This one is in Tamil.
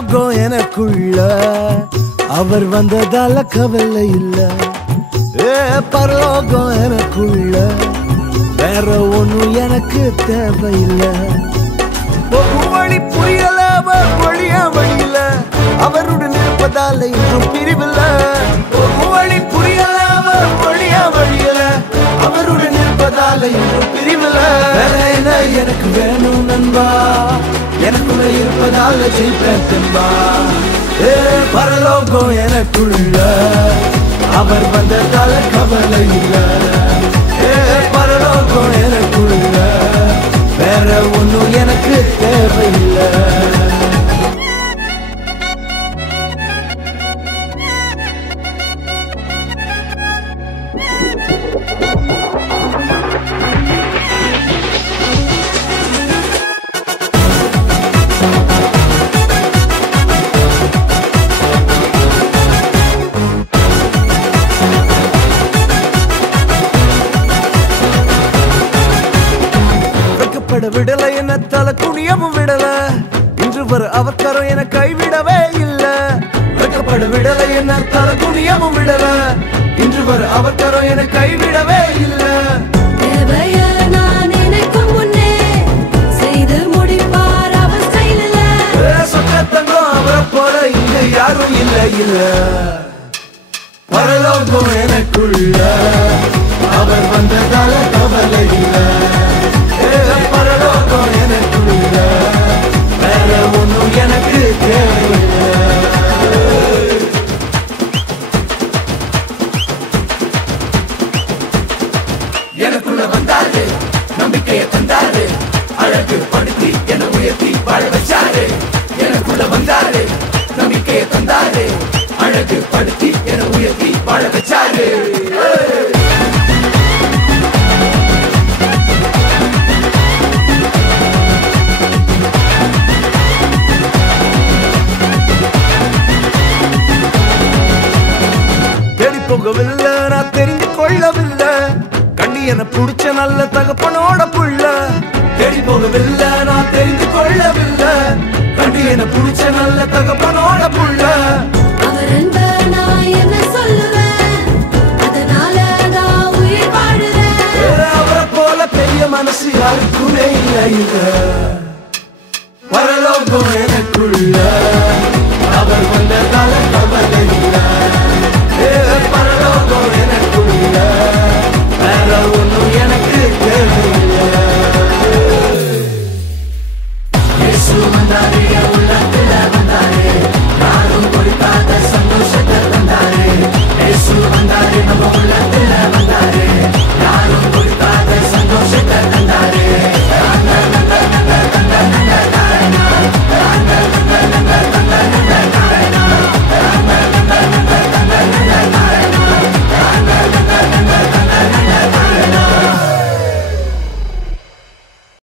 பரலோகம் எனக்குள்ள அவர் வந்ததால கவலை இல்ல. பரலோகம் எனக்குள்ள வேற ஒண்ணும் எனக்கு தேவையில்லை. வழி புரியல வழியா வழியில அவருடன் இருப்பதால இன்னும் பிரிவில்ல. வழி புரியல வழியா வழியில அவருடன் இருப்பதால இன்னும் பிரிவில்ல. வேற என்ன எனக்கு வேணும் நண்பா, எனக்குள்ள இருப்பதால ஜெயிப்பேன் தெம்பா. பரலோகம் எனக்குள்ள அவர் வந்ததால கவலை இல்ல. பரலோகம் எனக்குள்ள வேற ஒண்ணும் எனக்கு தேவையில்லை. விடல என்ன தலை குனியவும் விடல, இன்று வர அவசரம் என கைவிடவே இல்ல. வெட்கப்பட விடல என்ன தலை குனியவும் விடல, இன்று வர அவசரம் என கைவிடவே இல்ல. சொக்கத்தங்கம் அவரை போல இங்க யாரும் இல்ல இல்ல. பரலோகம் எனக்குள்ள அவர் வந்ததால கவலை இல்ல. பரலோகம் எனக்குள்ள வேற ஒண்ணும் எனக்கு தேவையில்லை. எனக்குள்ள வந்தாரு, நம்பிக்கையை தந்தாரு, அழகு படுத்தி என உயர்த்தி வாழ வச்சாரு. எனக்குள்ள வந்தாரு, நம்பிக்கையை தந்தாரு, அழகு படுத்தி என உயர்த்தி வாழ வச்சாரு. போகவில்லை நான் தெரிந்து கொள்ளவில்லை, கண்டி என புடிச்ச நல்ல தகப்பனோட புள்ள. தேடி போகவில்லை நான் தெரிந்து கொள்ளவில்லை, கண்டி என புடிச்ச நல்ல தகப்ப